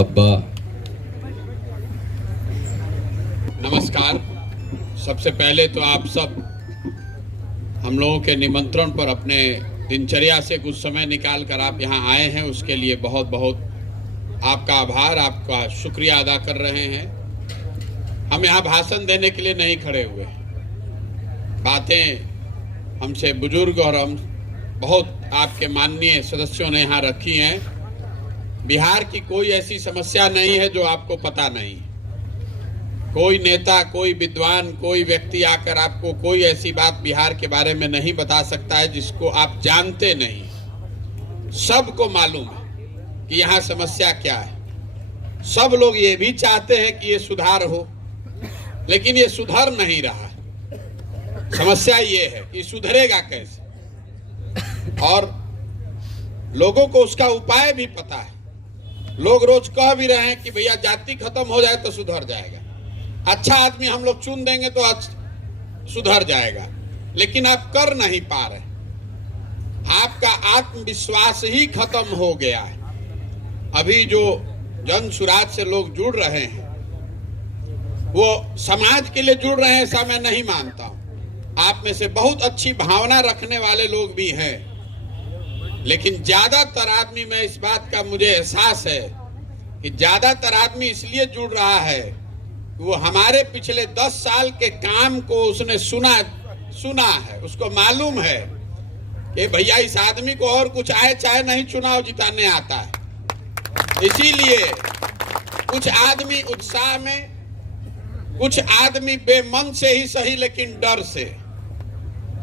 अब्बा। नमस्कार। सबसे पहले तो आप सब हम लोगों के निमंत्रण पर अपने दिनचर्या से कुछ समय निकाल कर आप यहाँ आए हैं, उसके लिए बहुत बहुत आपका आभार, आपका शुक्रिया अदा कर रहे हैं। हम यहाँ भाषण देने के लिए नहीं खड़े हुए, बातें हमसे बुजुर्ग और हम बहुत आपके माननीय सदस्यों ने यहाँ रखी हैं। बिहार की कोई ऐसी समस्या नहीं है जो आपको पता नहीं। कोई नेता, कोई विद्वान, कोई व्यक्ति आकर आपको कोई ऐसी बात बिहार के बारे में नहीं बता सकता है जिसको आप जानते नहीं। सबको मालूम है कि यहाँ समस्या क्या है। सब लोग ये भी चाहते हैं कि ये सुधार हो, लेकिन ये सुधर नहीं रहा है। समस्या ये है कि सुधरेगा कैसे, और लोगों को उसका उपाय भी पता है। लोग रोज कह भी रहे हैं कि भैया जाति खत्म हो जाए तो सुधर जाएगा, अच्छा आदमी हम लोग चुन देंगे तो सुधर जाएगा, लेकिन आप कर नहीं पा रहे। आपका आत्मविश्वास ही खत्म हो गया है। अभी जो जन सुराज से लोग जुड़ रहे हैं वो समाज के लिए जुड़ रहे हैं, ऐसा मैं नहीं मानता हूं। आप में से बहुत अच्छी भावना रखने वाले लोग भी हैं, लेकिन ज्यादातर आदमी में इस बात का मुझे एहसास है कि ज्यादातर आदमी इसलिए जुड़ रहा है कि वो हमारे पिछले 10 साल के काम को उसने सुना है। उसको मालूम है कि भैया इस आदमी को और कुछ आए चाहे नहीं चुनाव जिताने आता है। इसीलिए कुछ आदमी उत्साह में, कुछ आदमी बेमन से ही सही लेकिन डर से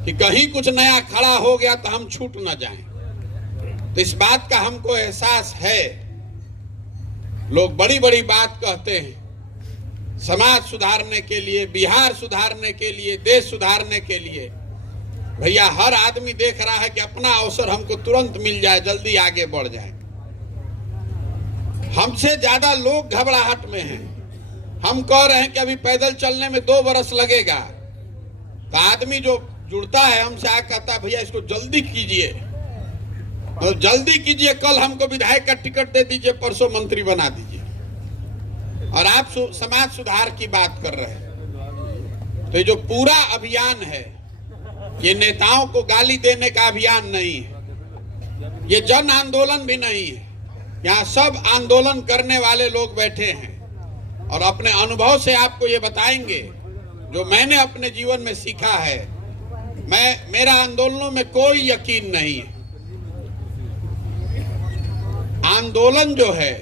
कि कहीं कुछ नया खड़ा हो गया तो हम छूट न जाएं। तो इस बात का हमको एहसास है। लोग बड़ी बड़ी बात कहते हैं समाज सुधारने के लिए, बिहार सुधारने के लिए, देश सुधारने के लिए। भैया हर आदमी देख रहा है कि अपना अवसर हमको तुरंत मिल जाए, जल्दी आगे बढ़ जाए। हमसे ज्यादा लोग घबराहट में हैं। हम कह रहे हैं कि अभी पैदल चलने में 2 बरस लगेगा, तो आदमी जो जुड़ता है हमसे आ कहता है भैया इसको जल्दी कीजिए, तो जल्दी कीजिए, कल हमको विधायक का टिकट दे दीजिए, परसों मंत्री बना दीजिए, और आप समाज सुधार की बात कर रहे हैं। तो ये जो पूरा अभियान है ये नेताओं को गाली देने का अभियान नहीं है, ये जन आंदोलन भी नहीं है। यहाँ सब आंदोलन करने वाले लोग बैठे हैं और अपने अनुभव से आपको ये बताएंगे जो मैंने अपने जीवन में सीखा है। मेरा आंदोलनों में कोई यकीन नहीं है। आंदोलन जो है,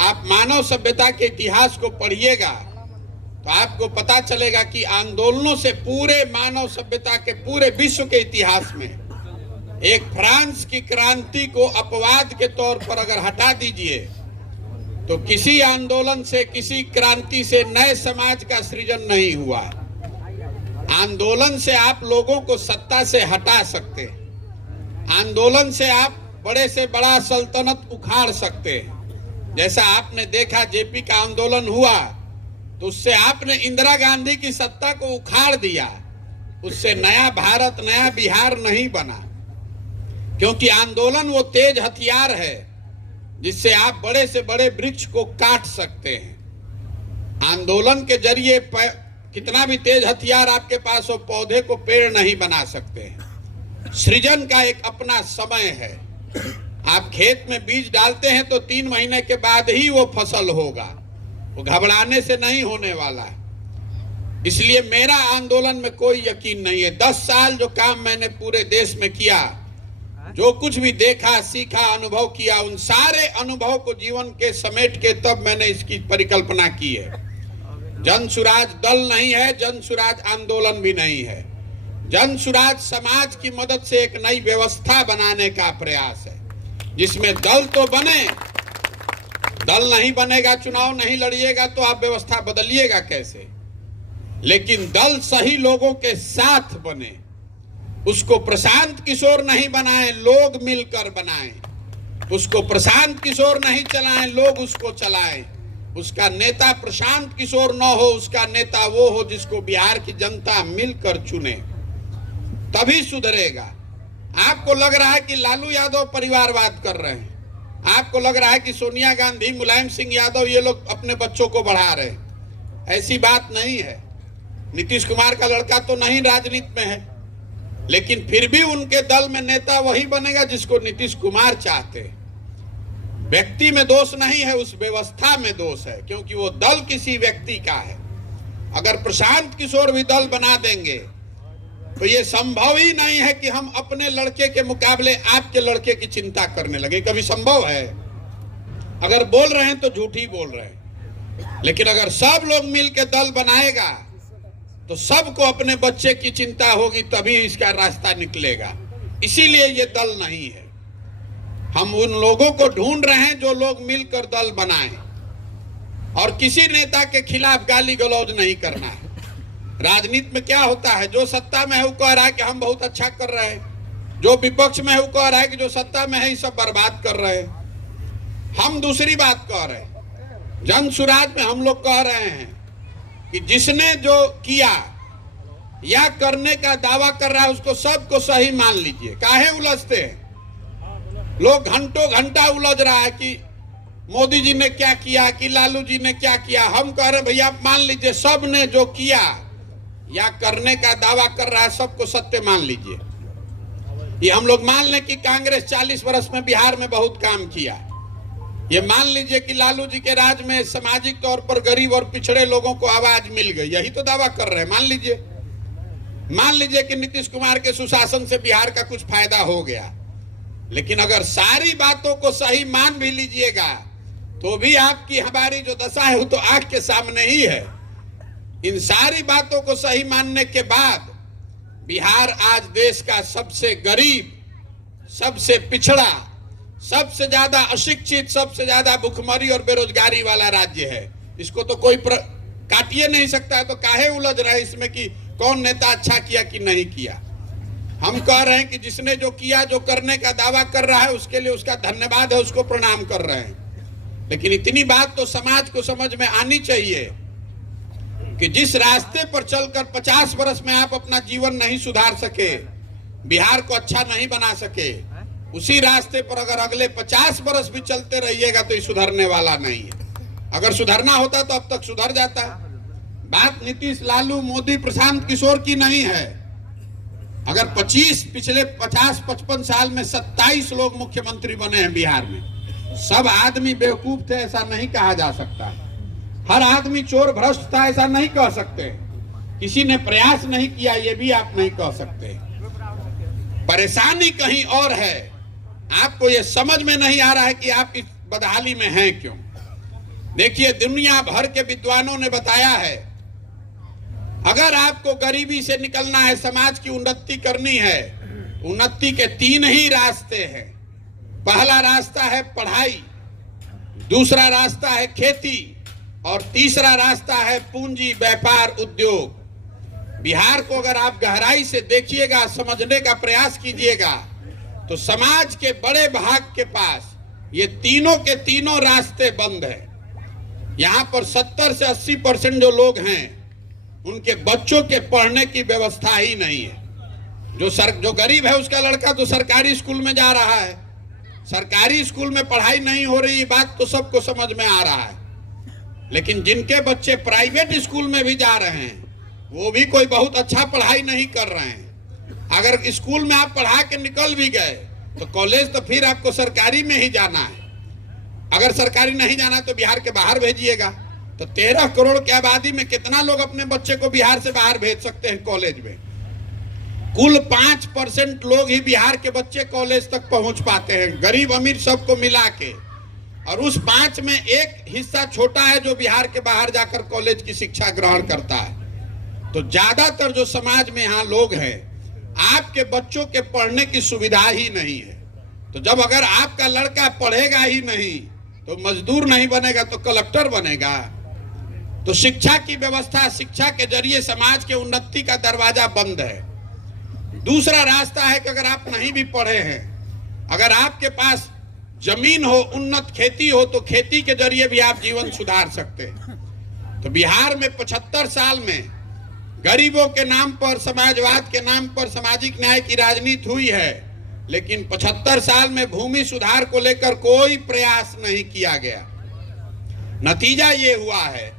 आप मानव सभ्यता के इतिहास को पढ़िएगा तो आपको पता चलेगा कि आंदोलनों से पूरे मानव सभ्यता के पूरे विश्व के इतिहास में एक फ्रांस की क्रांति को अपवाद के तौर पर अगर हटा दीजिए तो किसी आंदोलन से, किसी क्रांति से नए समाज का सृजन नहीं हुआ। आंदोलन से आप लोगों को सत्ता से हटा सकते हैं। आंदोलन से आप बड़े से बड़ा सल्तनत उखाड़ सकते हैं। जैसा आपने देखा जेपी का आंदोलन हुआ तो उससे आपने इंदिरा गांधी की सत्ता को उखाड़ दिया, उससे नया भारत, नया बिहार नहीं बना। क्योंकि आंदोलन वो तेज हथियार है जिससे आप बड़े से बड़े वृक्ष को काट सकते हैं। आंदोलन के जरिए कितना भी तेज हथियार आपके पास हो, पौधे को पेड़ नहीं बना सकते हैं। सृजन का एक अपना समय है। आप खेत में बीज डालते हैं तो 3 महीने के बाद ही वो फसल होगा, वो घबराने से नहीं होने वाला है। इसलिए मेरा आंदोलन में कोई यकीन नहीं है। 10 साल जो काम मैंने पूरे देश में किया, जो कुछ भी देखा, सीखा, अनुभव किया, उन सारे अनुभव को जीवन के समेट के तब मैंने इसकी परिकल्पना की है। जन सुराज दल नहीं है, जन सुराज आंदोलन भी नहीं है। जन सुराज समाज की मदद से एक नई व्यवस्था बनाने का प्रयास है जिसमें दल तो बने। दल नहीं बनेगा, चुनाव नहीं लड़िएगा तो आप व्यवस्था बदलिएगा कैसे? लेकिन दल सही लोगों के साथ बने। उसको प्रशांत किशोर नहीं बनाएं, लोग मिलकर बनाएं। उसको प्रशांत किशोर नहीं चलाएं, लोग उसको चलाएं। उसका नेता प्रशांत किशोर न हो, उसका नेता वो हो जिसको बिहार की जनता मिलकर चुने, तभी सुधरेगा। आपको लग रहा है कि लालू यादव परिवारवाद कर रहे हैं, आपको लग रहा है कि सोनिया गांधी, मुलायम सिंह यादव ये लोग अपने बच्चों को बढ़ा रहे हैं। ऐसी बात नहीं है। नीतीश कुमार का लड़का तो नहीं राजनीति में है, लेकिन फिर भी उनके दल में नेता वही बनेगा जिसको नीतीश कुमार चाहते हैं। व्यक्ति में दोष नहीं है, उस व्यवस्था में दोष है, क्योंकि वो दल किसी व्यक्ति का है। अगर प्रशांत किशोर भी दल बना देंगे तो ये संभव ही नहीं है कि हम अपने लड़के के मुकाबले आपके लड़के की चिंता करने लगे। कभी संभव है? अगर बोल रहे हैं तो झूठ ही बोल रहे हैं। लेकिन अगर सब लोग मिलकर दल बनाएगा तो सबको अपने बच्चे की चिंता होगी, तभी इसका रास्ता निकलेगा। इसीलिए ये दल नहीं है। हम उन लोगों को ढूंढ रहे हैं जो लोग मिलकर दल बनाएं, और किसी नेता के खिलाफ गाली गलौज नहीं करना है। राजनीति में क्या होता है, जो सत्ता में है वो कह रहा है कि हम बहुत अच्छा कर रहे हैं, जो विपक्ष में है वो कह रहा है कि जो सत्ता में है ये सब बर्बाद कर रहे हैं। हम दूसरी बात कह रहे हैं, जन सुराज में हम लोग कह रहे हैं कि जिसने जो किया या करने का दावा कर रहा है उसको सबको सही मान लीजिए। काहे उलझते हैं लोग? घंटों घंटा उलझ रहा है कि मोदी जी ने क्या किया, कि लालू जी ने क्या किया। हम कह रहे हैं भैया आप मान लीजिए, सब ने जो किया या करने का दावा कर रहा है सबको सत्य मान लीजिए। ये हम लोग मान लें कि कांग्रेस 40 वर्ष में बिहार में बहुत काम किया। ये मान लीजिए कि लालू जी के राज में सामाजिक तौर पर गरीब और पिछड़े लोगों को आवाज मिल गई, यही तो दावा कर रहे हैं। मान लीजिए कि नीतीश कुमार के सुशासन से बिहार का कुछ फायदा हो गया। लेकिन अगर सारी बातों को सही मान भी लीजिएगा तो भी आपकी हमारी जो दशा है वो तो आंख के सामने ही है। इन सारी बातों को सही मानने के बाद बिहार आज देश का सबसे गरीब, सबसे पिछड़ा, सबसे ज्यादा अशिक्षित, सबसे ज्यादा भुखमरी और बेरोजगारी वाला राज्य है। इसको तो कोई काटिए नहीं सकता है। तो काहे उलझ रहे इसमें कि कौन नेता अच्छा किया कि नहीं किया? हम कह रहे हैं कि जिसने जो किया, जो करने का दावा कर रहा है उसके लिए उसका धन्यवाद है, उसको प्रणाम कर रहे हैं। लेकिन इतनी बात तो समाज को समझ में आनी चाहिए कि जिस रास्ते पर चलकर 50 वर्ष में आप अपना जीवन नहीं सुधार सके, बिहार को अच्छा नहीं बना सके, उसी रास्ते पर अगर अगले 50 वर्ष भी चलते रहिएगा तो ये सुधरने वाला नहीं है। अगर सुधरना होता तो अब तक सुधर जाता। बात नीतीश, लालू, मोदी, प्रशांत किशोर की नहीं है। अगर पिछले 50-55 साल में 27 लोग मुख्यमंत्री बने हैं बिहार में, सब आदमी बेवकूफ थे ऐसा नहीं कहा जा सकता। हर आदमी चोर भ्रष्ट था ऐसा नहीं कह सकते। किसी ने प्रयास नहीं किया ये भी आप नहीं कह सकते। परेशानी कहीं और है। आपको ये समझ में नहीं आ रहा है कि आप इस बदहाली में हैं क्यों। देखिए, दुनिया भर के विद्वानों ने बताया है, अगर आपको गरीबी से निकलना है, समाज की उन्नति करनी है, उन्नति के 3 ही रास्ते हैं। पहला रास्ता है पढ़ाई, दूसरा रास्ता है खेती, और तीसरा रास्ता है पूंजी, व्यापार, उद्योग। बिहार को अगर आप गहराई से देखिएगा, समझने का प्रयास कीजिएगा, तो समाज के बड़े भाग के पास ये तीनों के तीनों रास्ते बंद हैं। यहाँ पर 70 से 80% जो लोग हैं उनके बच्चों के पढ़ने की व्यवस्था ही नहीं है। जो गरीब है उसका लड़का तो सरकारी स्कूल में जा रहा है, सरकारी स्कूल में पढ़ाई नहीं हो रही, बात तो सबको समझ में आ रहा है। लेकिन जिनके बच्चे प्राइवेट स्कूल में भी जा रहे हैं वो भी कोई बहुत अच्छा पढ़ाई नहीं कर रहे हैं। अगर स्कूल में आप पढ़ा के निकल भी गए तो कॉलेज तो फिर आपको सरकारी में ही जाना है। अगर सरकारी नहीं जाना तो बिहार के बाहर भेजिएगा। तो 13 करोड़ की आबादी में कितना लोग अपने बच्चे को बिहार से बाहर भेज सकते हैं कॉलेज में? कुल 5% लोग ही बिहार के बच्चे कॉलेज तक पहुंच पाते हैं, गरीब अमीर सबको मिला के। और उस 5 में एक हिस्सा छोटा है जो बिहार के बाहर जाकर कॉलेज की शिक्षा ग्रहण करता है। तो ज्यादातर जो समाज में यहाँ लोग हैं, आपके बच्चों के पढ़ने की सुविधा ही नहीं है। तो जब अगर आपका लड़का पढ़ेगा ही नहीं तो मजदूर नहीं बनेगा तो कलेक्टर बनेगा। तो शिक्षा की व्यवस्था, शिक्षा के जरिए समाज के उन्नति का दरवाजा बंद है। दूसरा रास्ता है कि अगर आप नहीं भी पढ़े हैं, अगर आपके पास जमीन हो, उन्नत खेती हो, तो खेती के जरिए भी आप जीवन सुधार सकते हैं। तो बिहार में 75 साल में गरीबों के नाम पर, समाजवाद के नाम पर सामाजिक न्याय की राजनीति हुई है। लेकिन 75 साल में भूमि सुधार को लेकर कोई प्रयास नहीं किया गया। नतीजा ये हुआ है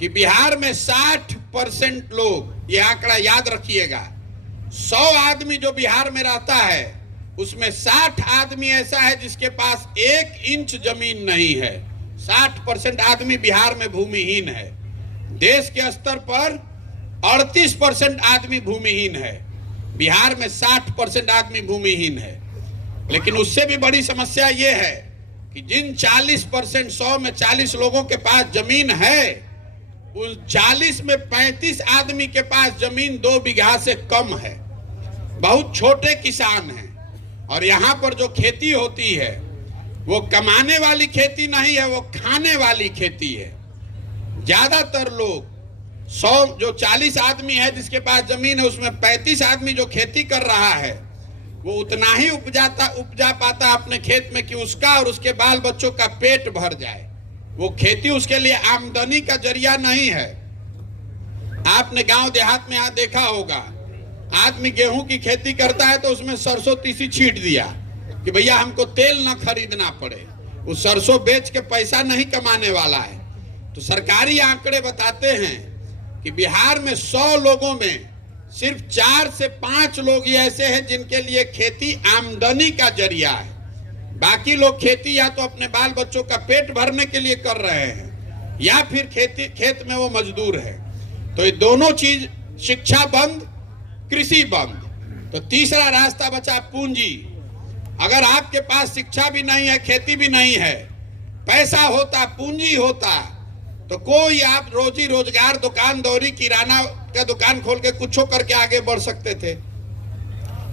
कि बिहार में 60% लोग, ये आंकड़ा याद रखिएगा, 100 आदमी जो बिहार में रहता है उसमें 60 आदमी ऐसा है जिसके पास 1 इंच जमीन नहीं है। 60% आदमी बिहार में भूमिहीन है। देश के स्तर पर 38% आदमी भूमिहीन है, बिहार में 60% आदमी भूमिहीन है। लेकिन उससे भी बड़ी समस्या ये है कि जिन 40%, 100 में 40 लोगों के पास जमीन है, उस 40 में 35 आदमी के पास जमीन 2 बीघा से कम है। बहुत छोटे किसान हैं। और यहाँ पर जो खेती होती है वो कमाने वाली खेती नहीं है, वो खाने वाली खेती है। ज्यादातर लोग 40 आदमी है जिसके पास जमीन है, उसमें 35 आदमी जो खेती कर रहा है वो उतना ही उपजा पाता अपने खेत में कि उसका और उसके बाल बच्चों का पेट भर जाए। वो खेती उसके लिए आमदनी का जरिया नहीं है। आपने गांव देहात में यहाँ देखा होगा, आदमी गेहूं की खेती करता है तो उसमें सरसों तीसी छींट दिया कि भैया हमको तेल ना खरीदना पड़े। वो सरसों बेच के पैसा नहीं कमाने वाला है। तो सरकारी आंकड़े बताते हैं कि बिहार में 100 लोगों में सिर्फ 4 से 5 लोग ही ऐसे हैं जिनके लिए खेती आमदनी का जरिया है। बाकी लोग खेती या तो अपने बाल बच्चों का पेट भरने के लिए कर रहे हैं या फिर खेत में वो मजदूर है। तो ये दोनों चीज, शिक्षा बंद, कृषि बंद। तो तीसरा रास्ता बचा पूंजी। अगर आपके पास शिक्षा भी नहीं है, खेती भी नहीं है, पैसा होता, पूंजी होता, तो कोई आप रोजी रोजगार, दुकान दौरी, किराना का दुकान खोल के कुछ करके आगे बढ़ सकते थे।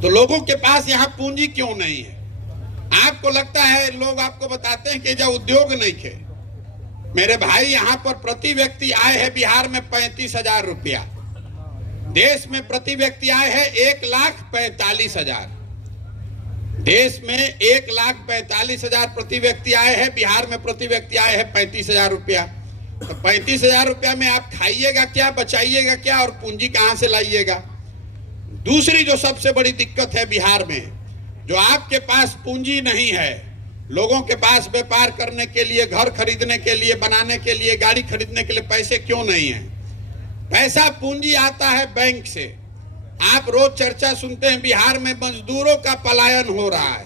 तो लोगों के पास यहाँ पूंजी क्यों नहीं है? आपको लगता है, लोग आपको बताते हैं कि जब उद्योग नहीं थे। मेरे भाई, यहाँ पर प्रति व्यक्ति आय है बिहार में 35,000 रुपया। देश में प्रति व्यक्ति आय है 1,45,000। देश में 1,45,000 प्रति व्यक्ति आय है, बिहार में प्रति व्यक्ति आय है 35,000 रुपया। तो 35,000 रुपया में आप खाइएगा क्या, बचाइएगा क्या और पूंजी कहां से लाइएगा? दूसरी जो सबसे बड़ी दिक्कत है बिहार में, जो आपके पास पूंजी नहीं है, लोगों के पास व्यापार करने के लिए, घर खरीदने के लिए, बनाने के लिए, गाड़ी खरीदने के लिए पैसे क्यों नहीं है? पैसा, पूंजी आता है बैंक से। आप रोज चर्चा सुनते हैं बिहार में मजदूरों का पलायन हो रहा है।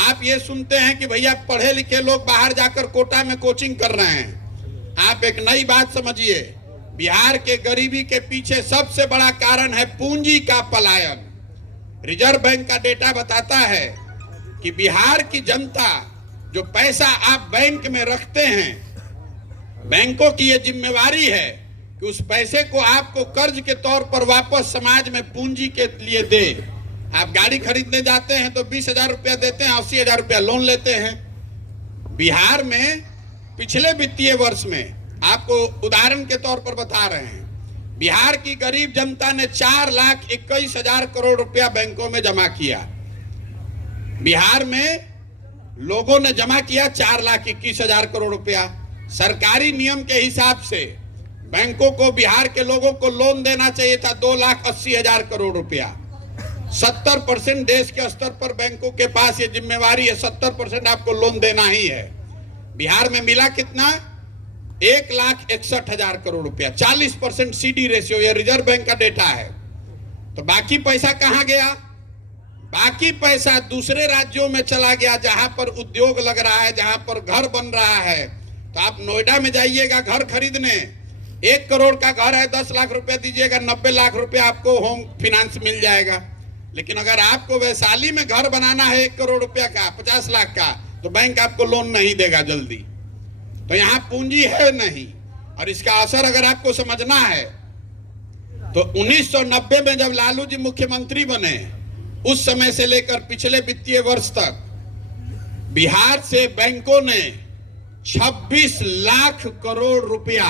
आप ये सुनते हैं कि भैया पढ़े लिखे लोग बाहर जाकर कोटा में कोचिंग कर रहे हैं। आप एक नई बात समझिए, बिहार के गरीबी के पीछे सबसे बड़ा कारण है पूंजी का पलायन। रिजर्व बैंक का डेटा बताता है कि बिहार की जनता, जो पैसा आप बैंक में रखते हैं, बैंकों की यह जिम्मेवारी है कि उस पैसे को आपको कर्ज के तौर पर वापस समाज में पूंजी के लिए दे। आप गाड़ी खरीदने जाते हैं तो 20,000 रुपया देते हैं, 80,000 रुपया लोन लेते हैं। बिहार में पिछले वित्तीय वर्ष में, आपको उदाहरण के तौर पर बता रहे हैं, बिहार की गरीब जनता ने 4,21,000 करोड़ रुपया बैंकों में जमा किया। बिहार में लोगों ने जमा किया 4,21,000 करोड़ रुपया। सरकारी नियम के हिसाब से बैंकों को बिहार के लोगों को लोन देना चाहिए था 2,80,000 करोड़ रुपया। 70% देश के स्तर पर बैंकों के पास ये जिम्मेवारी है, 70% आपको लोन देना ही है। बिहार में मिला कितना? 1,61,000 करोड़ रुपया, 40% सीडी रेशियो। ये रिजर्व बैंक का डेटा है। तो बाकी पैसा कहां गया? बाकी पैसा दूसरे राज्यों में चला गया, जहां पर उद्योग लग रहा है, जहां पर घर बन रहा है। तो आप नोएडा में जाइएगा घर खरीदने, 1 करोड़ का घर है, 10 लाख रुपया दीजिएगा, 90 लाख रुपया आपको होम फाइनेंस मिल जाएगा। लेकिन अगर आपको वैशाली में घर बनाना है 1 करोड़ रुपया का, 50 लाख का, तो बैंक आपको लोन नहीं देगा जल्दी। तो यहाँ पूंजी है नहीं। और इसका असर अगर आपको समझना है तो 1990 में जब लालू जी मुख्यमंत्री बने, उस समय से लेकर पिछले वित्तीय वर्ष तक बिहार से बैंकों ने 26 लाख करोड़ रुपया,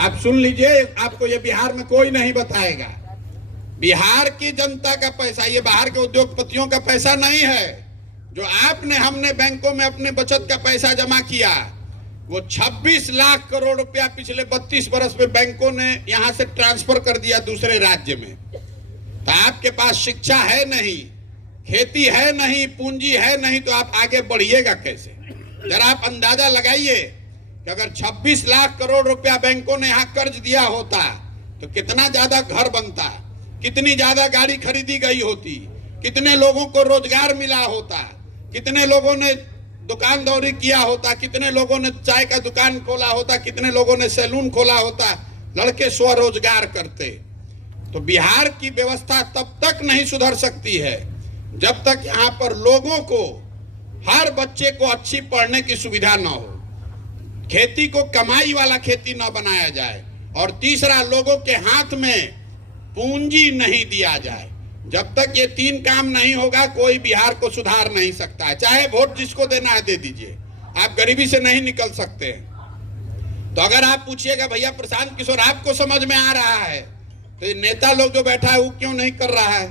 आप सुन लीजिए, आपको ये बिहार में कोई नहीं बताएगा, बिहार की जनता का पैसा, ये बाहर के उद्योगपतियों का पैसा नहीं है, जो आपने हमने बैंकों में अपने बचत का पैसा जमा किया, वो 26 लाख करोड़ रुपया पिछले 32 बरस में बैंकों ने यहां से ट्रांसफर कर दिया दूसरे राज्य में। तो आपके पास शिक्षा है नहीं, खेती है नहीं, पूंजी है नहीं, तो आप आगे बढ़िएगा कैसे? जरा आप अंदाजा लगाइए कि अगर 26 लाख करोड़ रुपया बैंकों ने यहाँ कर्ज दिया होता तो कितना ज्यादा घर बनता, कितनी ज्यादा गाड़ी खरीदी गई होती, कितने लोगों को रोजगार मिला होता, कितने लोगों ने दुकान दौरी किया होता, कितने लोगों ने चाय का दुकान खोला होता, कितने लोगों ने सैलून खोला होता, लड़के स्वरोजगार करते। तो बिहार की व्यवस्था तब तक नहीं सुधर सकती है जब तक यहाँ पर लोगों को, हर बच्चे को अच्छी पढ़ने की सुविधा न हो, खेती को कमाई वाला खेती न बनाया जाए, और तीसरा लोगों के हाथ में पूंजी नहीं दिया जाए। जब तक ये 3 काम नहीं होगा कोई बिहार को सुधार नहीं सकता है। चाहे वोट जिसको देना है दे दीजिए, आप गरीबी से नहीं निकल सकते हैं। तो अगर आप पूछिएगा भैया प्रशांत किशोर आपको समझ में आ रहा है तो ये नेता लोग जो बैठा है वो क्यों नहीं कर रहा है,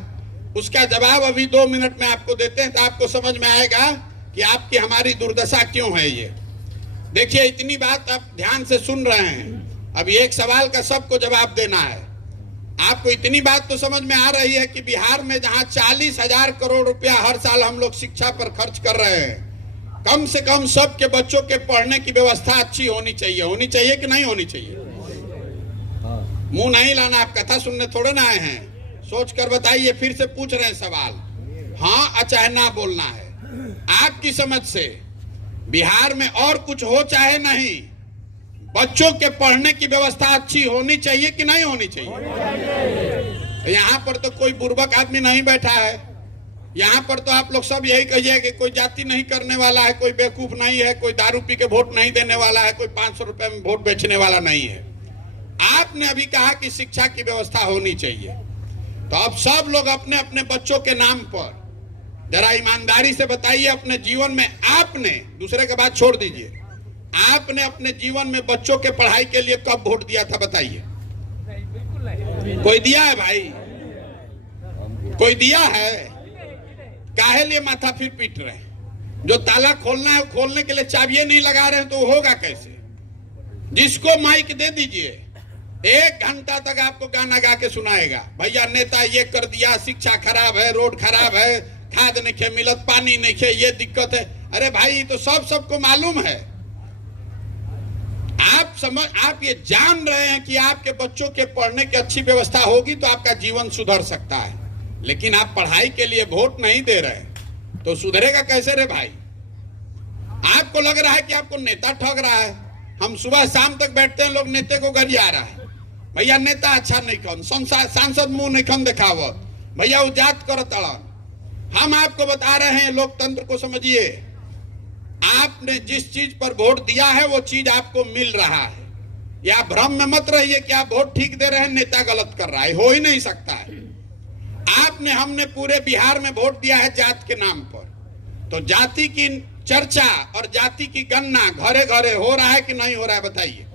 उसका जवाब अभी 2 मिनट में आपको देते हैं, तो आपको समझ में आएगा कि आपकी हमारी दुर्दशा क्यों है। ये देखिए, इतनी बात आप ध्यान से सुन रहे हैं, अब एक सवाल का सबको जवाब देना है। आपको इतनी बात तो समझ में आ रही है कि बिहार में जहां 40,000 करोड़ रुपया हर साल हम लोग शिक्षा पर खर्च कर रहे हैं, कम से कम सबके बच्चों के पढ़ने की व्यवस्था अच्छी होनी चाहिए। होनी चाहिए कि नहीं होनी चाहिए? मुंह नहीं लाना, आप कथा सुनने थोड़े ना आए हैं, सोच कर बताइए। फिर से पूछ रहे हैं सवाल, हाँ चाहे ना बोलना है। आपकी समझ से बिहार में और कुछ हो चाहे नहीं, बच्चों के पढ़ने की व्यवस्था अच्छी होनी चाहिए कि नहीं होनी चाहिए? यहाँ पर तो कोई बुर्बक आदमी नहीं बैठा है, यहाँ पर तो आप लोग सब यही कहिए कि कोई जाति नहीं करने वाला है, कोई बेवकूफ नहीं है, कोई दारू पी के वोट नहीं देने वाला है, कोई 500 रुपए में वोट बेचने वाला नहीं है। आपने अभी कहा कि शिक्षा की व्यवस्था होनी चाहिए, तो अब सब लोग अपने अपने बच्चों के नाम पर जरा ईमानदारी से बताइए, अपने जीवन में आपने, दूसरे के बात छोड़ दीजिए, आपने अपने जीवन में बच्चों के पढ़ाई के लिए कब वोट दिया था बताइए? कोई दिया है भाई? कोई दिया है? काहे लिए माथा फिर पीट रहे हैं? जो ताला खोलना है खोलने के लिए चाबियां नहीं लगा रहे हैं तो होगा कैसे? जिसको माइक दे दीजिए, 1 घंटा तक आपको गाना गा के सुनाएगा, भैया नेता ये कर दिया, शिक्षा खराब है, रोड खराब है, खाद नहीं खे मिलत, पानी नहीं खे, ये दिक्कत है। अरे भाई तो सबको मालूम है। आप ये जान रहे हैं कि आपके बच्चों के पढ़ने की अच्छी व्यवस्था होगी तो आपका जीवन सुधर सकता है, लेकिन आप पढ़ाई के लिए वोट नहीं दे रहे तो सुधरेगा कैसे रे भाई? आपको लग रहा है कि आपको नेता ठग रहा है। हम सुबह शाम तक बैठते हैं, लोग नेता को गरिया रहा है, भैया नेता अच्छा नहीं कौन, सांसद मुंह नहीं कौन दिखावत, भैया वो जात कर तड़न। हम आपको बता रहे हैं, लोकतंत्र को समझिए। आपने जिस चीज पर वोट दिया है वो चीज आपको मिल रहा है, या भ्रम में मत रहिए कि आप वोट ठीक दे रहे हैं, नेता गलत कर रहा है, हो ही नहीं सकता है। हमने पूरे बिहार में वोट दिया है जात के नाम पर, तो जाति की चर्चा और जाति की गणना घरे घरे हो रहा है कि नहीं हो रहा है बताइए?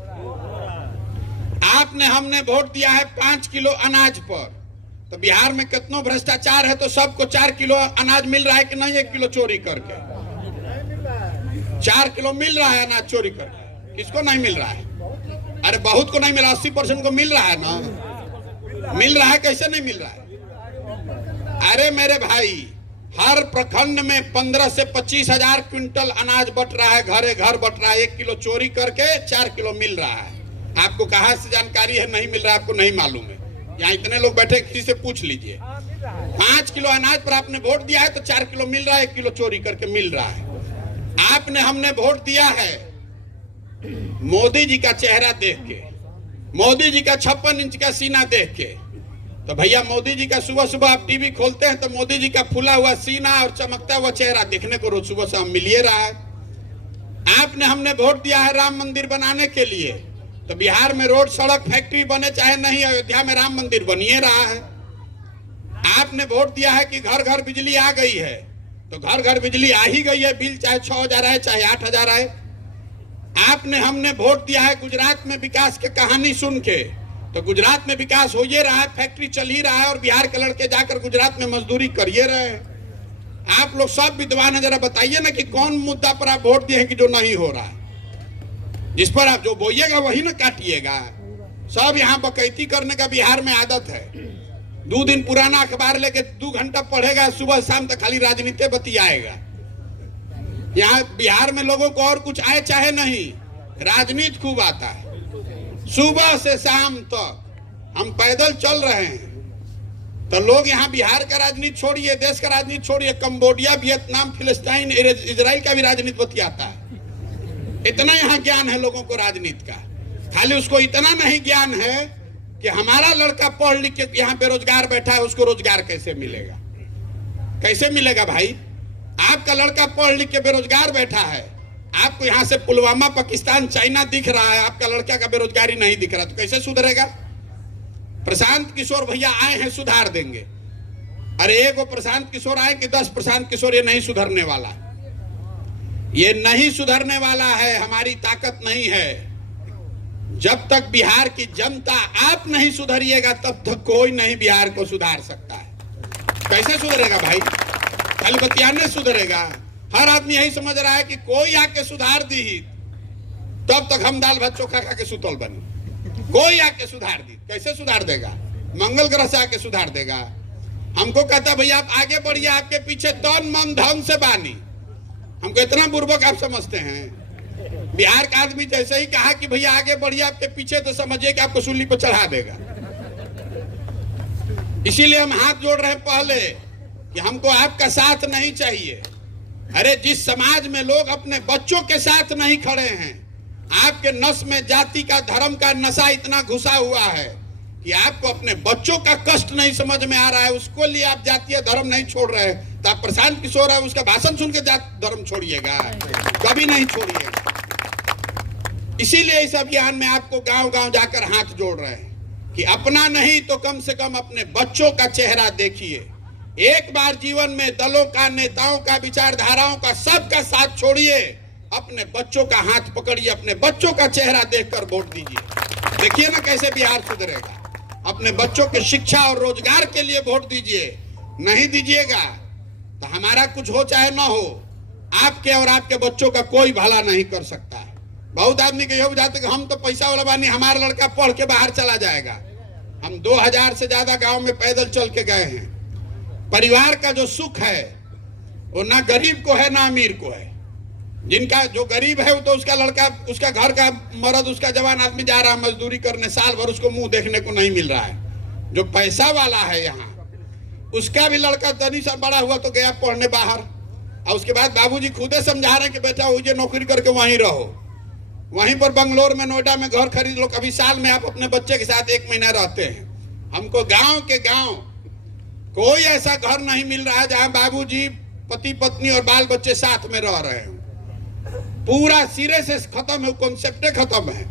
हमने वोट दिया है 5 किलो अनाज पर, तो बिहार में कितना भ्रष्टाचार है, तो सबको 4 किलो अनाज मिल रहा है कि नहीं? 1 किलो चोरी करके 4 किलो मिल रहा है अनाज चोरी करके। किसको नहीं मिल रहा है? अरे बहुत को नहीं मिला, 80% को मिल रहा है ना। मिल रहा है, कैसे नहीं मिल रहा है? अरे मेरे भाई, हर प्रखंड में 15 से 25 हजार क्विंटल अनाज बट रहा है, घरे घर बट रहा है। 1 किलो चोरी करके 4 किलो मिल रहा है। आपको कहां से जानकारी है नहीं मिल रहा है? आपको नहीं मालूम है? यहाँ इतने लोग बैठे, किसी से पूछ लीजिए। 5 किलो अनाज पर आपने वोट दिया है तो 4 किलो मिल रहा है, 1 किलो चोरी करके मिल रहा है। हमने वोट दिया है मोदी जी का चेहरा देख के, मोदी जी का 56 इंच का सीना देख के। तो भैया मोदी जी का सुबह सुबह आप टीवी खोलते हैं तो मोदी जी का फूला हुआ सीना और चमकता हुआ चेहरा देखने को रोज सुबह शाम मिल रहा है। हमने वोट दिया है राम मंदिर बनाने के लिए, तो बिहार में रोड सड़क फैक्ट्री बने चाहे नहीं, अयोध्या में राम मंदिर बनिए रहा है। आपने वोट दिया है कि घर घर बिजली आ गई है, तो घर घर बिजली आ ही गई है, बिल चाहे 6,000 आए चाहे 8,000 आए। हमने वोट दिया है गुजरात में विकास की कहानी सुन के, तो गुजरात में विकास हो ही रहा है, फैक्ट्री चल ही रहा है, और बिहार के लड़के जाकर गुजरात में मजदूरी करिए रहे हैं। आप लोग सब विद्वान है, जरा बताइए ना कि कौन मुद्दा पर आप वोट दिए हैं कि जो नहीं हो रहा है? जिस पर आप जो बोइएगा वही ना काटिएगा। सब यहाँ बकैती करने का बिहार में आदत है। 2 दिन पुराना अखबार लेके 2 घंटा पढ़ेगा, सुबह शाम तक खाली राजनीति बतियाएगा। यहाँ बिहार में लोगों को और कुछ आए चाहे नहीं, राजनीति खूब आता है। सुबह से शाम तक हम पैदल चल रहे हैं तो लोग यहाँ बिहार का राजनीति छोड़िए, देश का राजनीति छोड़िए, कंबोडिया, वियतनाम, फिलिस्तीन, इजराइल का भी राजनीति बतियाता है। इतना यहाँ ज्ञान है लोगों को राजनीति का। खाली उसको इतना नहीं ज्ञान है कि हमारा लड़का पढ़ लिख के यहाँ बेरोजगार बैठा है, उसको रोजगार कैसे मिलेगा। कैसे मिलेगा भाई? आपका लड़का पढ़ लिख के बेरोजगार बैठा है, आपको यहाँ से पुलवामा, पाकिस्तान, चाइना दिख रहा है, आपका लड़का का बेरोजगारी नहीं दिख रहा, तो कैसे सुधरेगा? प्रशांत किशोर भैया आए हैं, सुधार देंगे। अरे एक वो प्रशांत किशोर आए कि 10 प्रशांत किशोर, ये नहीं सुधरने वाला, ये नहीं सुधरने वाला है। हमारी ताकत नहीं है। जब तक बिहार की जनता आप नहीं सुधरिएगा तब तक कोई नहीं बिहार को सुधार सकता है। कैसे सुधरेगा भाई? खाली बतियाने सुधरेगा? हर आदमी यही समझ रहा है कि कोई आके सुधार दी तब तक हम दाल भात चोखा खा के सुतल बनी। कोई आके सुधार दी, कैसे सुधार देगा? मंगल ग्रह से आके सुधार देगा? हमको कहता भैया आप आगे बढ़िए, आपके पीछे तन मन धन से बानी। हमको इतना बुर्बक आप समझते हैं? बिहार का आदमी जैसे ही कहा कि भैया आगे बढ़िए आपके पीछे, तो समझिए कि आपको सूली पर चढ़ा देगा। इसीलिए हम हाथ जोड़ रहे हैं पहले कि हमको आपका साथ नहीं चाहिए। अरे जिस समाज में लोग अपने बच्चों के साथ नहीं खड़े हैं, आपके नस में जाति का, धर्म का नशा इतना घुसा हुआ है कि आपको अपने बच्चों का कष्ट नहीं समझ में आ रहा है, उसको लिए आप जातीय धर्म नहीं छोड़ रहे हैं, तो आप प्रशांत किशोर है उसका भाषण सुन के जाति धर्म छोड़िएगा? कभी नहीं छोड़िएगा। इसीलिए इस अभियान में आपको गांव गांव जाकर हाथ जोड़ रहे हैं कि अपना नहीं तो कम से कम अपने बच्चों का चेहरा देखिए। एक बार जीवन में दलों का, नेताओं का, विचारधाराओं का, सबका साथ छोड़िए, अपने बच्चों का हाथ पकड़िए, अपने बच्चों का चेहरा देखकर वोट दीजिए। देखिए ना कैसे बिहार सुधरेगा। अपने बच्चों के शिक्षा और रोजगार के लिए वोट दीजिए। नहीं दीजिएगा तो हमारा कुछ हो चाहे ना हो, आपके और आपके बच्चों का कोई भला नहीं कर सकता है। बहुत आदमी के हो जाते कि हम तो पैसा वाला बानी, हमारा लड़का पढ़ के बाहर चला जाएगा। हम 2000 से ज्यादा गांव में पैदल चल के गए हैं। परिवार का जो सुख है वो ना गरीब को है ना अमीर को है। जिनका जो गरीब है वो तो उसका लड़का, उसका घर का मर्द, उसका जवान आदमी जा रहा है मजदूरी करने, साल भर उसको मुंह देखने को नहीं मिल रहा है। जो पैसा वाला है यहाँ, उसका भी लड़का तनी सा बड़ा हुआ तो गया पढ़ने बाहर, और उसके बाद बाबूजी खुदे समझा रहे हैं कि बेटा वो ये नौकरी करके वहीं रहो, वहीं पर बंगलोर में, नोएडा में घर खरीद लो, कभी साल में आप अपने बच्चे के साथ 1 महीना रहते हैं। हमको गाँव के गाँव कोई ऐसा घर नहीं मिल रहा है जहाँ बाबूजी, पति पत्नी और बाल बच्चे साथ में रह रहे हैं। पूरा सिरे से खत्म है, कॉन्सेप्ट खत्म है।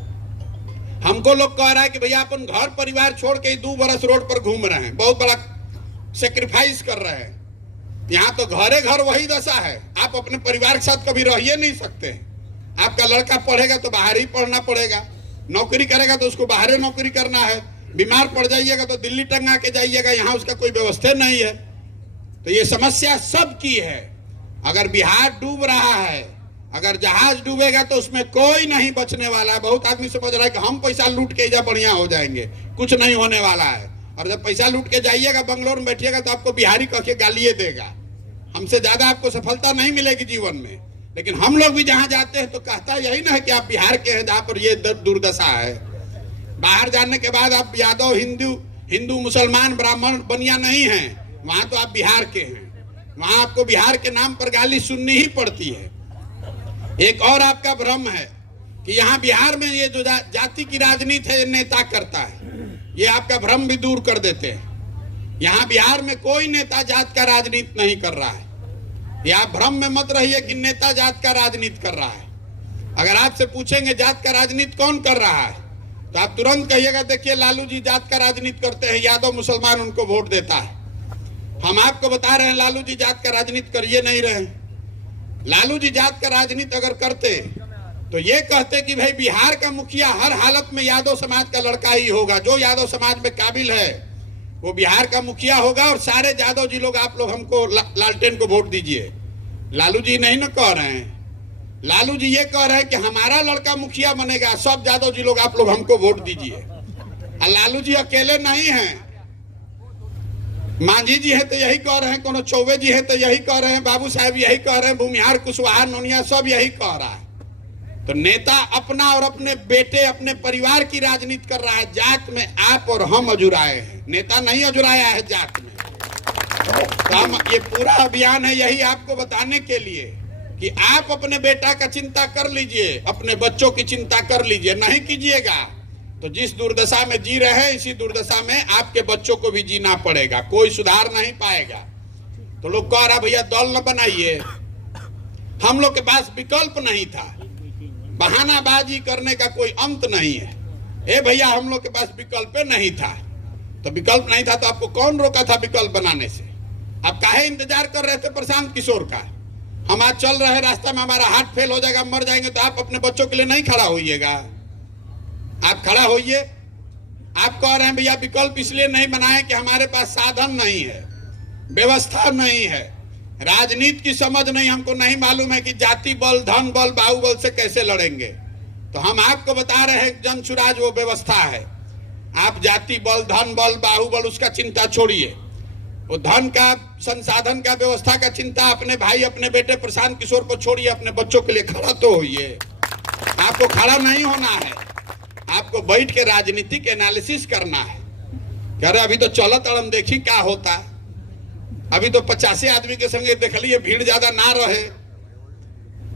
हमको लोग कह रहा है कि भैया अपन घर परिवार छोड़ के 2 बरस रोड पर घूम रहे हैं, बहुत बड़ा सेक्रीफाइस कर रहे हैं। यहाँ तो घरे घर वही दशा है, आप अपने परिवार के साथ कभी रह ही नहीं सकते। आपका लड़का पढ़ेगा तो बाहर ही पढ़ना पड़ेगा, नौकरी करेगा तो उसको बाहर नौकरी करना है, बीमार पड़ जाइएगा तो दिल्ली टंगा के जाइएगा, यहाँ उसका कोई व्यवस्था नहीं है। तो ये समस्या सबकी है। अगर बिहार डूब रहा है, अगर जहाज डूबेगा तो उसमें कोई नहीं बचने वाला है। बहुत आदमी समझ रहा है कि हम पैसा लूट के जा बढ़िया हो जाएंगे, कुछ नहीं होने वाला है। और जब पैसा लूट के जाइएगा, बंगलोर में बैठिएगा तो आपको बिहारी कह के गालिए देगा। हमसे ज्यादा आपको सफलता नहीं मिलेगी जीवन में। लेकिन हम लोग भी जहां जाते हैं तो कहता यही ना है कि आप बिहार के हैं, जहां पर ये दुर्दशा है। बाहर जाने के बाद आप यादव, हिंदू, मुसलमान, ब्राह्मण, बनिया नहीं हैं, वहां तो आप बिहार के हैं। वहां आपको बिहार के नाम पर गाली सुननी ही पड़ती है। एक और आपका भ्रम है कि यहाँ बिहार में ये जो जाति की राजनीति है, ये नेता करता है। ये आपका भ्रम भी दूर कर देते हैं। यहाँ बिहार में कोई नेता जात का राजनीति नहीं कर रहा है। ये आप भ्रम में मत रहिए कि नेता जात का राजनीति कर रहा है। अगर आपसे पूछेंगे जात का राजनीति कौन कर रहा है, तो आप तुरंत कहिएगा देखिए लालू जी जात का राजनीति करते हैं, यादव मुसलमान उनको वोट देता है। हम आपको बता रहे हैं लालू जी जात का राजनीति करिए नहीं रहे। लालू जी जात का राजनीति अगर करते तो ये कहते कि भाई बिहार का मुखिया हर हालत में यादव समाज का लड़का ही होगा, जो यादव समाज में काबिल है वो बिहार का मुखिया होगा, और सारे यादव जी लोग आप लोग हमको लालटेन को वोट दीजिए। लालू जी नहीं ना कह रहे हैं, लालू जी ये कह रहे हैं कि हमारा लड़का मुखिया बनेगा, सब यादव जी लोग आप लोग हमको वोट दीजिए। और लालू जी अकेले नहीं हैं, मांझी जी है तो यही कह रहे हैं, कोनो चौबे जी है तो यही कह रहे हैं, बाबू साहब यही कह रहे हैं, भूमिहार कुशवाहा नोनिया सब यही कह रहा है। तो नेता अपना और अपने बेटे अपने परिवार की राजनीति कर रहा है। जात में आप और हम अजुराए हैं, नेता नहीं अजुराया है जात में। तो हम ये पूरा अभियान है यही आपको बताने के लिए कि आप अपने बेटा का चिंता कर लीजिए, अपने बच्चों की चिंता कर लीजिए। नहीं कीजिएगा तो जिस दुर्दशा में जी रहे हैं इसी दुर्दशा में आपके बच्चों को भी जीना पड़ेगा, कोई सुधार नहीं पाएगा। तो लोग कह रहा भैया दल न बनाइए, हम लोग के पास विकल्प नहीं था, बहानाबाजी करने का कोई अंत नहीं है। ए भैया हम लोग के पास विकल्प नहीं था, तो विकल्प नहीं था तो आपको कौन रोका था विकल्प बनाने से? आप काहे इंतजार कर रहे थे प्रशांत किशोर का? हम आज चल रहे रास्ता में हमारा हार्ट फेल हो जाएगा, मर जाएंगे, तो आप अपने बच्चों के लिए नहीं खड़ा होइएगा? आप खड़ा होइए। आप कह रहे हैं भैया विकल्प इसलिए नहीं बनाए कि हमारे पास साधन नहीं है, व्यवस्था नहीं है, राजनीति की समझ नहीं, हमको नहीं मालूम है कि जाति बल, धन बल, बाहुबल से कैसे लड़ेंगे। तो हम आपको बता रहे हैं जन सुराज वो व्यवस्था है। आप जाति बल, धन बल, बाहुबल उसका चिंता छोड़िए, वो धन का, संसाधन का, व्यवस्था का चिंता अपने भाई अपने बेटे प्रशांत किशोर को छोड़िए, अपने बच्चों के लिए खड़ा तो होइए। आपको खड़ा नहीं होना है, आपको बैठ के राजनीतिक एनालिसिस करना है। कह रहे अभी तो चलत अड़म देखी क्या होता, अभी तो 50 आदमी के संगे देख लिए, भीड़ ज्यादा ना रहे।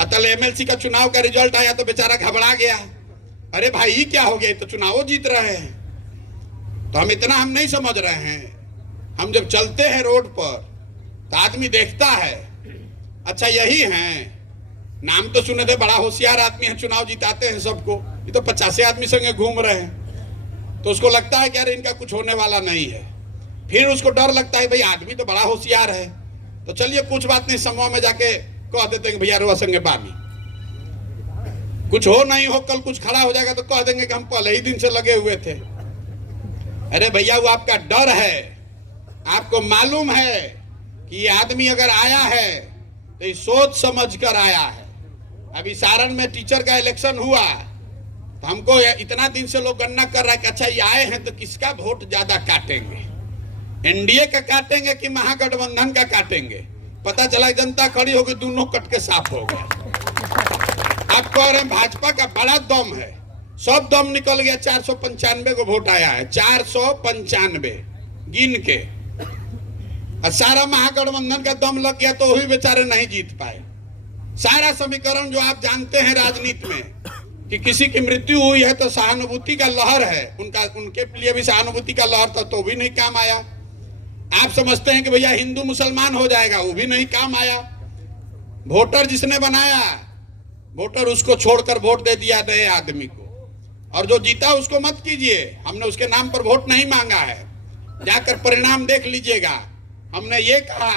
अतल एमएलसी का चुनाव का रिजल्ट आया तो बेचारा घबरा गया, अरे भाई ये क्या हो गया, तो चुनाव जीत रहे हैं। तो हम इतना हम नहीं समझ रहे हैं। हम जब चलते हैं रोड पर तो आदमी देखता है, अच्छा यही हैं, नाम तो सुने थे, बड़ा होशियार आदमी है, चुनाव जिताते हैं सबको, ये तो 50 आदमी संगे घूम रहे हैं। तो उसको लगता है कि यार इनका कुछ होने वाला नहीं है। फिर उसको डर लगता है भाई आदमी तो बड़ा होशियार है, तो चलिए कुछ बात नहीं, समूह में जाके कह देते हैं कि भैया रुआ संगे बानी, कुछ हो नहीं हो, कल कुछ खड़ा हो जाएगा तो कह देंगे कि हम पहले ही दिन से लगे हुए थे। अरे भैया वो आपका डर है। आपको मालूम है कि ये आदमी अगर आया है तो ये सोच समझ कर आया है। अभी सारण में टीचर का इलेक्शन हुआ तो हमको इतना दिन से लोग गणना कर रहा है कि अच्छा ये आए हैं तो किसका वोट ज्यादा काटेंगे, एनडीए का काटेंगे कि महागठबंधन का काटेंगे। पता चला जनता खड़ी होगी, दोनों कट के साफ हो गए। आप कह रहे हैं भाजपा का बड़ा दम है, सब दम निकल गया। 495 को वोट आया है, 495 गिन के, और सारा महागठबंधन का दम लग गया तो वही बेचारे नहीं जीत पाए। सारा समीकरण जो आप जानते हैं राजनीति में कि किसी की मृत्यु हुई है तो सहानुभूति का लहर है, उनके लिए भी सहानुभूति का लहर था तो भी नहीं काम आया। आप समझते हैं कि भैया हिंदू मुसलमान हो जाएगा, वो भी नहीं काम आया। वोटर जिसने बनाया, वोटर उसको छोड़कर वोट दे दिया नए आदमी को, और जो जीता उसको मत कीजिए। हमने उसके नाम पर वोट नहीं मांगा है, जाकर परिणाम देख लीजिएगा। हमने ये कहा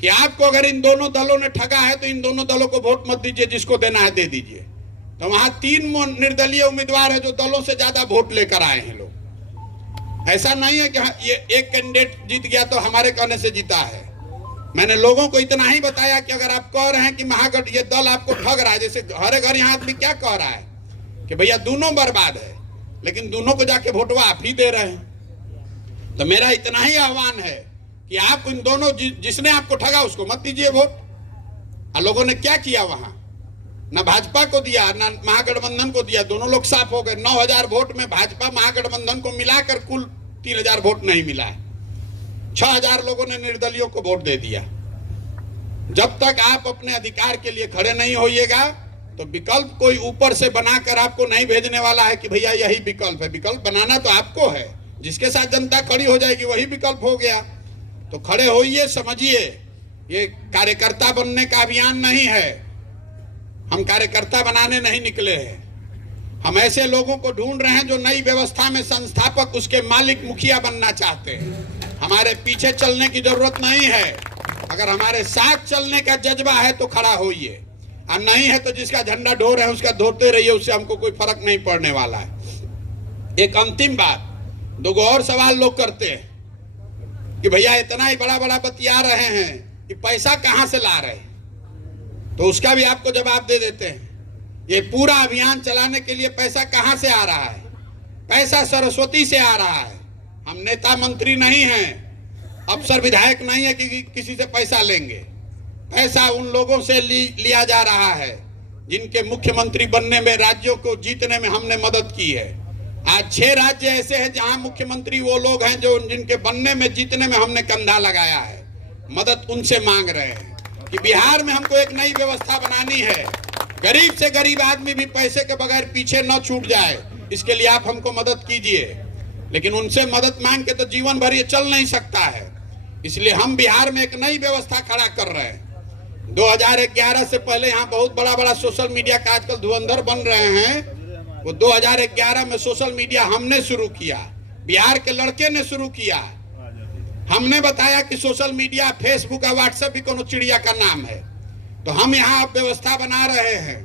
कि आपको अगर इन दोनों दलों ने ठगा है तो इन दोनों दलों को वोट मत दीजिए, जिसको देना है दे दीजिए। तो वहां 3 निर्दलीय उम्मीदवार है जो दलों से ज्यादा वोट लेकर आए हैं लोग। ऐसा नहीं है कि ये एक कैंडिडेट जीत गया तो हमारे कहने से जीता है। मैंने लोगों को इतना ही बताया कि अगर आप कह रहे हैं कि महागठ ये दल आपको ठग रहा है, जैसे हर घर यहाँ आदमी क्या कह रहा है कि भैया दोनों बर्बाद है, लेकिन दोनों को जाके वोटवा आप ही दे रहे हैं। तो मेरा इतना ही आह्वान है कि आप इन दोनों जिसने आपको ठगा उसको मत दीजिए वोट। और लोगों ने क्या किया वहां, ना भाजपा को दिया ना महागठबंधन को दिया, दोनों लोग साफ हो गए। 9000 वोट में भाजपा महागठबंधन को मिलाकर कुल 3000 वोट नहीं मिला है। 6000 लोगों ने निर्दलियों को वोट दे दिया। जब तक आप अपने अधिकार के लिए खड़े नहीं होइएगा तो विकल्प कोई ऊपर से बनाकर आपको नहीं भेजने वाला है कि भैया यही विकल्प है। विकल्प बनाना तो आपको है, जिसके साथ जनता खड़ी हो जाएगी वही विकल्प हो गया। तो खड़े होइए, समझिए ये कार्यकर्ता बनने का अभियान नहीं है, हम कार्यकर्ता बनाने नहीं निकले हैं। हम ऐसे लोगों को ढूंढ रहे हैं जो नई व्यवस्था में संस्थापक, उसके मालिक, मुखिया बनना चाहते हैं। हमारे पीछे चलने की जरूरत नहीं है, अगर हमारे साथ चलने का जज्बा है तो खड़ा होइए, और नहीं है तो जिसका झंडा ढो रहे हैं उसका धोते रहिए, उससे हमको कोई फर्क नहीं पड़ने वाला है। एक अंतिम बात, 2 और सवाल लोग करते हैं कि भैया इतना ही बड़ा बड़ा बतिया रहे हैं कि पैसा कहां से ला रहे हैं, तो उसका भी आपको जवाब दे देते हैं। ये पूरा अभियान चलाने के लिए पैसा कहां से आ रहा है? पैसा सरस्वती से आ रहा है। हम नेता मंत्री नहीं हैं, अफसर विधायक नहीं है कि किसी से पैसा लेंगे। पैसा उन लोगों से लिया जा रहा है जिनके मुख्यमंत्री बनने में, राज्यों को जीतने में हमने मदद की है। आज 6 राज्य ऐसे हैं जहां मुख्यमंत्री वो लोग हैं जो जिनके बनने में, जीतने में हमने कंधा लगाया है। मदद उनसे मांग रहे हैं कि बिहार में हमको एक नई व्यवस्था बनानी है, गरीब से गरीब आदमी भी पैसे के बगैर पीछे न छूट जाए, इसके लिए आप हमको मदद कीजिए। लेकिन उनसे मदद मांग के तो जीवन भर ये चल नहीं सकता है। इसलिए हम बिहार में एक नई व्यवस्था खड़ा कर रहे हैं। 2011 से पहले यहाँ बहुत बड़ा बड़ा सोशल मीडिया का आजकल धुरंधर बन रहे हैं। वो 2011 में सोशल मीडिया हमने शुरू किया, बिहार के लड़के ने शुरू किया। हमने बताया कि सोशल मीडिया, फेसबुक और व्हाट्सएप भी कोनो चिड़िया का नाम है। तो हम यहाँ व्यवस्था बना रहे हैं।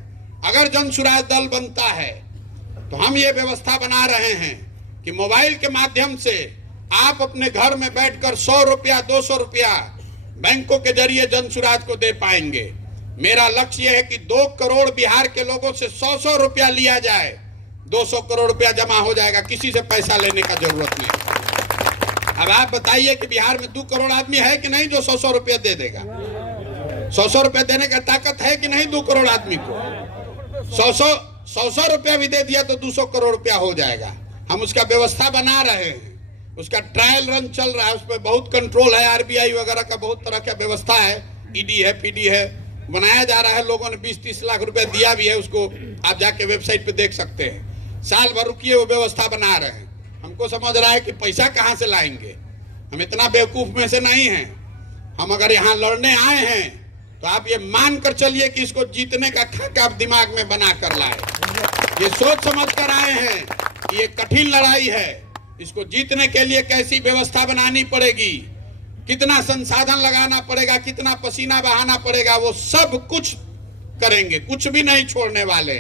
अगर जन सुराज दल बनता है तो हम ये व्यवस्था बना रहे हैं कि मोबाइल के माध्यम से आप अपने घर में बैठकर 100 रुपया, 200 रुपया बैंकों के जरिए जन सुराज को दे पाएंगे। मेरा लक्ष्य यह है कि 2 करोड़ बिहार के लोगों से 100-100 रुपया लिया जाए, 200 करोड़ रुपया जमा हो जाएगा, किसी से पैसा लेने का जरूरत नहीं। अब आप बताइए कि बिहार में 2 करोड़ आदमी है कि नहीं जो 100-100 रुपया दे देगा? 100-100 रुपया देने का ताकत है कि नहीं 2 करोड़ आदमी को? 100-100 रुपया भी दे दिया तो 200 करोड़ रुपया हो जाएगा। हम उसका व्यवस्था बना रहे हैं, उसका ट्रायल रन चल रहा है, उस पर बहुत कंट्रोल है। आरबीआई वगैरह का बहुत तरह का व्यवस्था है, ईडी है, पीडी है, बनाया जा रहा है। लोगों ने 20-30 लाख रुपया दिया भी है, उसको आप जाके वेबसाइट पे देख सकते हैं। साल भर रुकिए, वो व्यवस्था बना रहे हैं। हमको समझ रहा है कि पैसा कहाँ से लाएंगे, हम इतना बेवकूफ में से नहीं हैं। हम अगर यहाँ लड़ने आए हैं तो आप ये मान कर चलिए कि इसको जीतने का खाका आप दिमाग में बना कर लाए। ये सोच समझ कर आए हैं कि ये कठिन लड़ाई है, इसको जीतने के लिए कैसी व्यवस्था बनानी पड़ेगी, कितना संसाधन लगाना पड़ेगा, कितना पसीना बहाना पड़ेगा, वो सब कुछ करेंगे, कुछ भी नहीं छोड़ने वाले।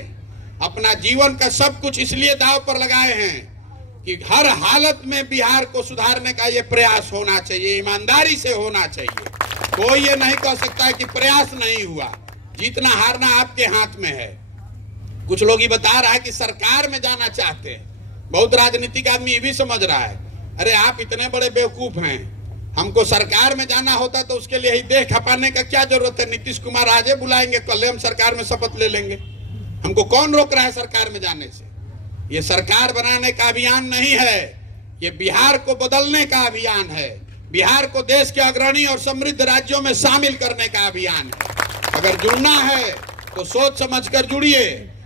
अपना जीवन का सब कुछ इसलिए दांव पर लगाए हैं कि हर हालत में बिहार को सुधारने का ये प्रयास होना चाहिए, ईमानदारी से होना चाहिए। कोई ये नहीं कह सकता है कि प्रयास नहीं हुआ। जीतना हारना आपके हाथ में है। कुछ लोग ये बता रहा है कि सरकार में जाना चाहते हैं। बहुत राजनीतिक आदमी ये भी समझ रहा है, अरे आप इतने बड़े बेवकूफ हैं, हमको सरकार में जाना होता तो उसके लिए ही देह खपाने का क्या जरूरत है? नीतीश कुमार आजे बुलाएंगे, कल हम सरकार में शपथ ले लेंगे। हमको कौन रोक रहा है सरकार में जाने से? ये सरकार बनाने का अभियान नहीं है, ये बिहार को बदलने का अभियान है, बिहार को देश के अग्रणी और समृद्ध राज्यों में शामिल करने का अभियान है। अगर जुड़ना है तो सोच समझ कर जुड़िए,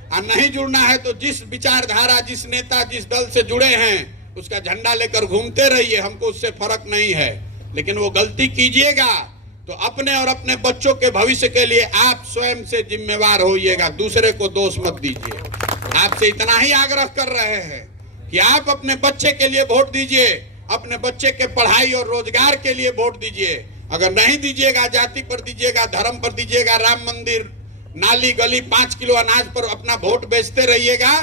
और नहीं जुड़ना है तो जिस विचारधारा, जिस नेता, जिस दल से जुड़े हैं उसका झंडा लेकर घूमते रहिए, हमको उससे फर्क नहीं है। लेकिन वो गलती कीजिएगा तो अपने और अपने बच्चों के भविष्य के लिए आप स्वयं से जिम्मेवार होइएगा, दूसरे को दोष मत दीजिए। आपसे इतना ही आग्रह कर रहे हैं कि आप अपने बच्चे के लिए वोट दीजिए, अपने बच्चे के पढ़ाई और रोजगार के लिए वोट दीजिए। अगर नहीं दीजिएगा, जाति पर दीजिएगा, धर्म पर दीजिएगा, राम मंदिर, नाली गली, 5 किलो अनाज पर अपना वोट बेचते रहिएगा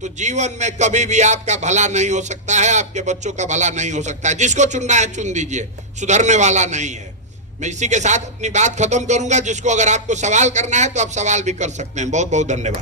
तो जीवन में कभी भी आपका भला नहीं हो सकता है, आपके बच्चों का भला नहीं हो सकता है। जिसको चुनना है चुन दीजिए, सुधरने वाला नहीं है। मैं इसी के साथ अपनी बात खत्म करूंगा। जिसको अगर आपको सवाल करना है तो आप सवाल भी कर सकते हैं। बहुत बहुत धन्यवाद।